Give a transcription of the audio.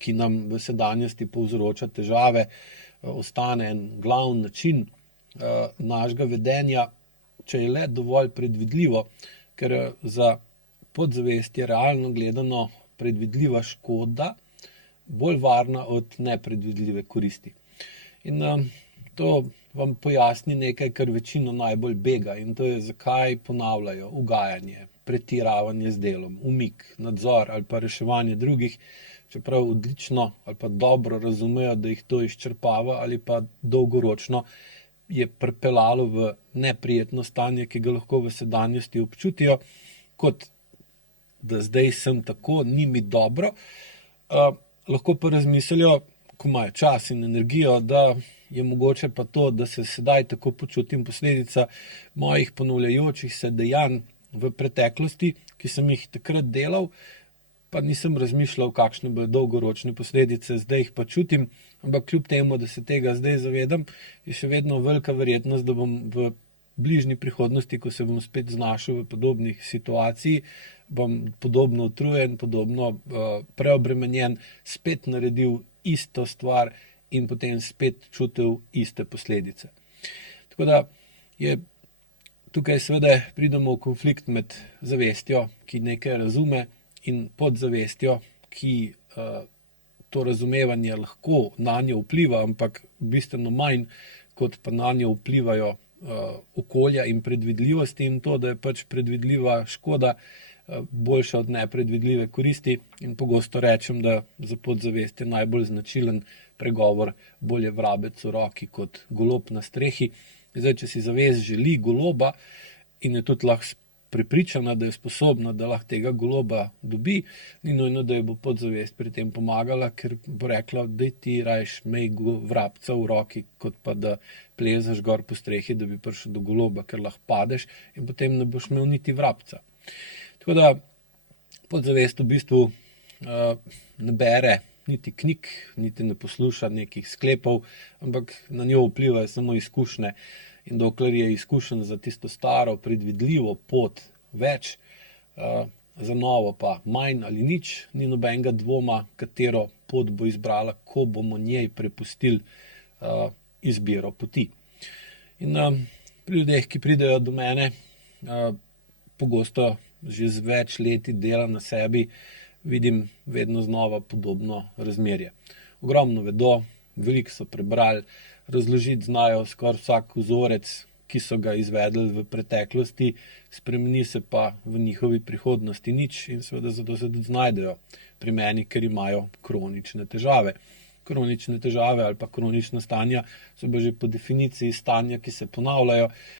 ki nam v sedanjosti povzroča težave, ostane en glavni način našega vedenja, če je le dovolj predvidljivo, ker za podzavest je realno gledano predvidljiva škoda bolj varna od nepredvidljive koristi. In to vam pojasni nekaj, kar večino najbolj bega, in to je, zakaj ponavljajo ugajanje, pretiravanje z delom, umik, nadzor ali pa reševanje drugih, čeprav odlično ali pa dobro razumejo, da jih to izčrpava ali pa dolgoročno je pripeljalo v neprijetno stanje, ki ga lahko v sedanjosti občutijo, kot da zdaj sem tako, ni mi dobro, lahko pa razmislijo, ko imajo čas in energijo, da je mogoče pa to, da se sedaj tako počutim, posledica mojih ponavljajočih se dejanj v preteklosti, ki sem jih takrat delal, pa nisem razmišljal, kakšne bodo dolgoročne posledice, zdaj jih pa čutim, ampak kljub temu, da se tega zdaj zavedam, je še vedno velika verjetnost, da bom v bližnji prihodnosti, ko se bom spet znašel v podobnih situaciji, bom podobno utrujen, podobno preobremenjen, spet naredil isto stvar in potem spet čutil iste posledice. Tako da je tukaj seveda pridemo v konflikt med zavestjo, ki nekaj razume, in podzavestjo, ki to razumevanje lahko nanjo vpliva, ampak bistveno manj, kot pa nanjo vplivajo okolja in predvidljivosti, in to, da je pač predvidljiva škoda boljša od nepredvidljive koristi, in pogosto rečem, da za podzavest je najbolj značilen pregovor: bolje vrabec v roki kot golob na strehi. Zdaj, če si zavest želi goloba in je tudi lahko prepričana, da je sposobna, da lahko tega goloba dobi, ni nujno, da ji bo podzavest pri tem pomagala, ker bo rekla, da ti rajš imej vrabca v roki, kot pa da plezaš gor po strehi, da bi prišel do goloba, ker lahko padeš in potem ne boš imel niti vrabca. Tako da podzavest v bistvu ne bere niti knjig, niti ne posluša nekih sklepov, ampak na njo vplivajo samo izkušnje. In dokler je izkušenj za tisto staro, predvidljivo pot več, za novo pa manj ali nič, ni nobenega dvoma, katero pot bo izbrala, ko bomo njej prepustili izbiro poti. In pri ljudeh, ki pridejo do mene, pogosto že z več leti dela na sebi, vidim vedno znova podobno razmerje. Ogromno vedo, veliko so prebrali, razložiti znajo skoraj vsak vzorec, ki so ga izvedli v preteklosti, spremeni se pa v njihovi prihodnosti nič, in seveda zato se tudi znajdejo pri meni, ker imajo kronične težave. Kronične težave ali pa kronična stanja so pa že po definiciji stanja, ki se ponavljajo